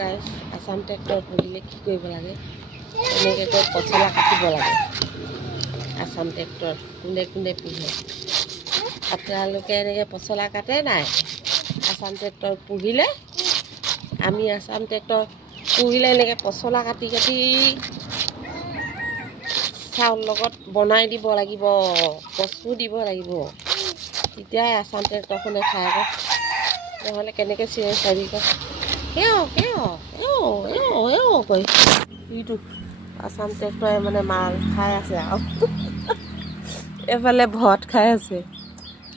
গাইছ আছাম ট্ৰেক্টৰ পুহিলে কি কৰিব লাগে এনেকৈ পচলা কাটিব লাগে আছাম ট্ৰেক্টৰ কোনে কোনে পুহে আপোনালোকে এনেকৈ পচলা কাটে নাই আছাম ট্ৰেক্টৰ পুহিলে আমি আছাম ট্ৰেক্টৰ পুহিলে এনেকৈ পচলা কাটি কাটি চাউল লগত বনাই দিব লাগিব কচু দিব লাগিব তেতিয়াই আছাম ট্ৰেক্টৰখনে খাই আকৌ নহ'লে কেনেকৈ চিঞৰি চাবি কয় কৈ ইটো আছাম ট্ৰেক্টৰে মানে মাল খাই আছে আৰু এফালে ভত খাই আছে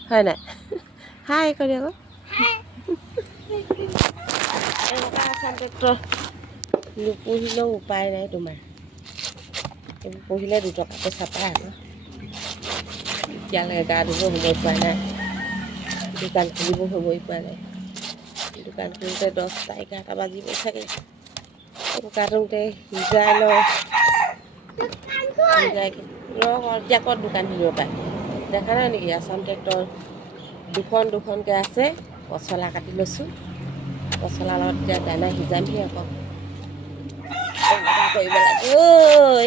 হয় নাই হাই কৰি আকৌ এনেকুৱা আছাম ট্ৰেক্টৰ নুপুহিলেও উপায় নাই তোমাৰ এইবোৰ পুহিলে 2 টকা পইচা পায় আকৌ এতিয়ালৈকে গা ধুব সময় পোৱা নাই দোকান খুলিব সময় পোৱা নাই দোকান খুলোঁতে 10টা 11টা বাজিব চাগে কাটোতে সিজাই লওঁ সিজাই এতিয়া ক'ত দোকান খুলিব পাৰে দেখা নাই নেকি আছাম ট্ৰেক্টৰ দুখনকৈ আছে পচলা কাটি লৈছোঁ পচলাৰ লগত এতিয়া দানা সিজামহি আকৌ এনেকুৱা কৰিব লাগে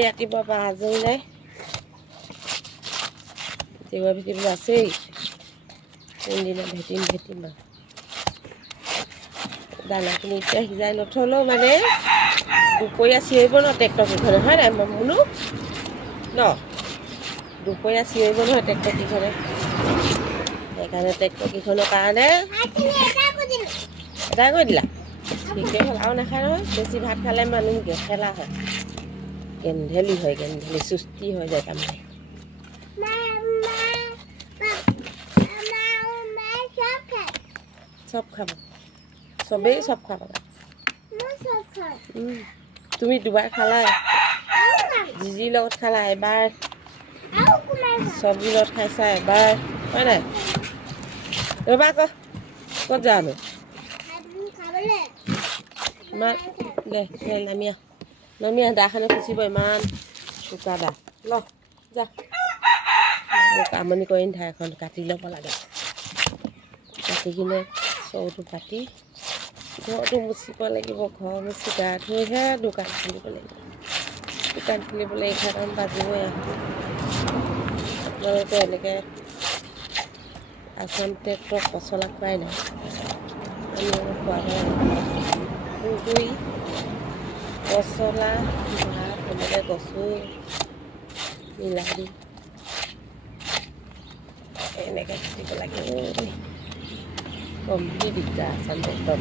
ৰাতিপুৱাৰ পৰা আজৰি নাই ৰাতিপুৱা ভেটিবলৈ আছেই কোনদিনা ভেটিম আৰু দানাখিনি এতিয়া সিজাই নথলেও মানে দুপৰীয়া চিঞৰিব ন ট্ৰেক্টৰকেইখনে হয় নাই মুনু ন দুপৰীয়া চিঞৰিব নহয় ট্ৰেক্টৰকেইখনে সেইকাৰণে ট্ৰেক্টৰকেইখনৰ কাৰণে এটা কৰি দিলা ঠিকেই হ'ল আৰু নাখায় নহয় বেছি ভাত খালে মানুহ গেখেলা হয় গেন্ধেলি সুস্তি হৈ যায় তাৰমানে চব খাব চবেই চব খাব তুমি 2বাৰ খালাই জিজিৰ লগত খালা এবাৰ চব্জিৰ লগত খাইছা এবাৰ হয় নাই ৰ'বা আকৌ ক'ত যানো ইমান দে নামি দাখনে খুচিব ইমান চোকা দা ল যা মোক আমনি কৰি নিঠা এখন কাটি ল'ব লাগে কাটি কিনে চৌটো পাতি ঘৰটো মুচিব লাগিব ঘৰ মুচি গা ধুইহে দোকান খুলিব লাগিব দোকান খুলিবলৈ 11টামান বাজিবই আপোনালোকে এনেকৈ আছাম ট্ৰেক্টৰ পচলা খুৱাই নাই আমি খুৱাব তুঁহগুৰি পচলা ভাত এনেকৈ কচু বিলাহী এনেকৈ কাটিব লাগে কমপ্লিট দিগদাৰ আছাম ট্ৰেক্টৰ